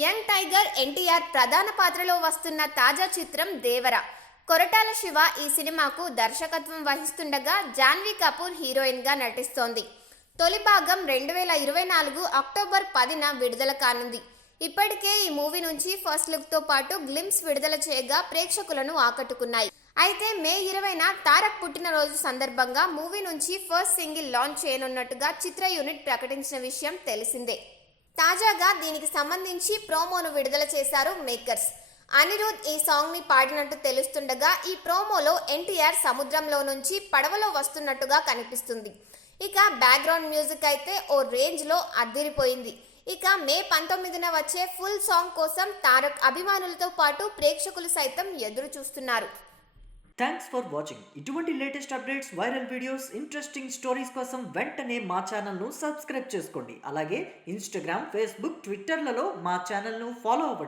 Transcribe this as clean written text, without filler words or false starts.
Young tiger NTR ప్రధాన పాత్రలో వస్తున్న తాజా చిత్రం దేవర. కొరటాల శివ ఈ సినిమాకు దర్శకత్వం వహిస్తుండగా జాన్వీ కపూర్ హీరోయిన్ గా నటిస్తోంది. తొలి భాగం 2024 అక్టోబర్ 10న విడుదల కానుంది. ఇప్పటికే ఈ మూవీ నుంచి ఫస్ట్ లుక్ తో పాటు గ్లిమ్స్ విడుదల చేయగా ప్రేక్షకులను ఆకట్టుకున్నాయి. అయితే మే 20న తారక్ పుట్టినరోజు సందర్భంగా మూవీ నుంచి ఫస్ట్ సింగిల్ లాంచ్ చేయనున్నట్టుగా చిత్ర యూనిట్ ప్రకటించిన విషయం తెలిసిందే. తాజాగా దీనికి సంబంధించి ప్రోమోను విడుదల చేశారు మేకర్స్. అనిరుద్ ఈ సాంగ్ ని పాడినట్టు తెలుస్తుండగా ఈ ప్రోమోలో ఎన్టీఆర్ సముద్రంలో నుంచి పడవలో వస్తున్నట్టుగా కనిపిస్తుంది. ఇక బ్యాక్గ్రౌండ్ మ్యూజిక్ అయితే ఓ రేంజ్ లో అద్దిరిపోయింది. ఇక మే 19న వచ్చే ఫుల్ సాంగ్ కోసం తారక్ అభిమానులతో పాటు ప్రేక్షకులు సైతం ఎదురు చూస్తున్నారు. Thanks for watching. ఇటువంటి latest updates, viral videos, interesting stories కోసం వెంటనే మా ఛానల్ను సబ్స్క్రైబ్ చేసుకోండి. అలాగే ఇన్స్టాగ్రామ్, ఫేస్బుక్, ట్విట్టర్లలో మా ఛానల్ను ఫాలో అవ్వండి.